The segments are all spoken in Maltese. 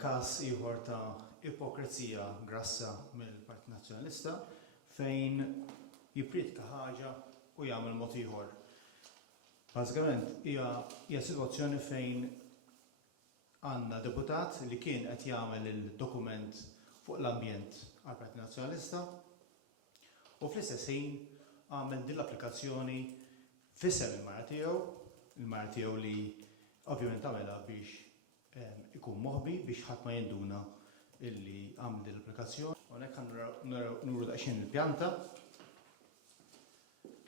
każ ieħor ta' ipokrizija grassa mill-Partit Nazzjonalista fejn jippridka ħaġa u jagħmel mod ieħor. Bażikament hija sitwazzjoni fejn għandna deputat li kien qed jagħmel il-dokument fuq l-ambjent għall-Partit Nazzjonalista u fl-istess ħin għamel din l-applikazzjoni f'isem il-mara tiegħu li ovvjament għamilha biex ikun moħbi biex ħadd ma jinduna illi għamel din l-applikazzjoni. Hawnhekk nuru daqsxejn il-pjanta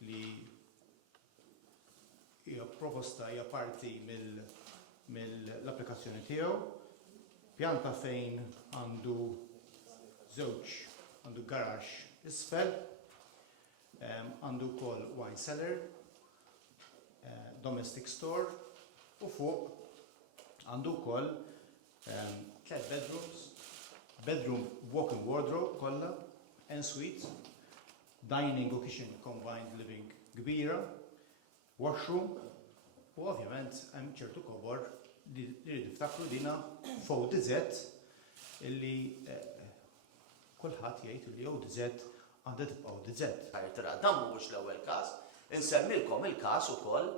li hija proposta hija parti mill-applikazzjoni tiegħu. Pjanta fejn għandu garax isfel, għandu wkoll wine cellar, domestic store u fuq għandu wkoll 3 bedroom walk-in wardrobe kollha, ensuite, dining u kitchen combined living kbira, washroom u ovvjament hemm ċertu kobor li rridu niftakru dina f'ODZ illi kulħadd jgħid li ODZ għandha tibqa' ODZ. Dan mhuwiex l-ewwel każ, insemmilkom il-każ ukoll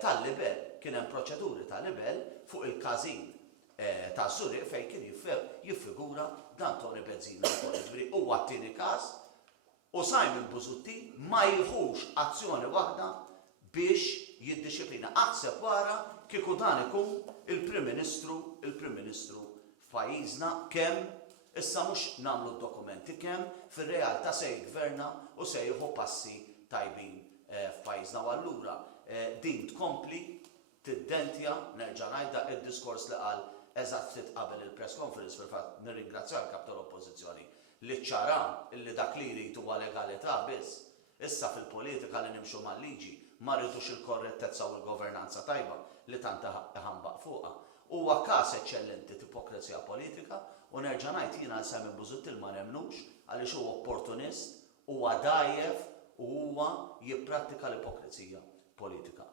tal-libel. Kien hemm proċeduri tal-libel fuq il-każin ta' Zurich fejn kien jiffigura dan Tony Bezzina wkoll. Huwa t-tieni każ u Simon Busutti ma jieħux azzjoni waħda biex jiddixxiplina. Aħseb wara kieku dan ikun il-Prim Ministru f'pajjiżna kemm issa mhux nagħmlu d-dokumenti kemm fir-realtà se jiggverna u se jieħu passi tajbin f'pajjiżna u allura din tkompli tiddentja nerġa' ngħidha id-diskors li qal eżatt ftit qabel il-press conference fil-fatt nirringrazzja l-kap tal-Oppożizzjoni li ċara li dak li jrid huwa legalità biss. Issa fil-politika li nimxu mal-liġi ma rridux il-korrettezza u l-governanza tajba li tant ħambaq fuqha. Huwa każ eċċellenti t-ipokrizija politika u nerġa' ngħid jiena Simon Busutti ma nemnux għaliex huwa opportunist, huwa dajjef u huwa jipprattika l-ipokrizija politika.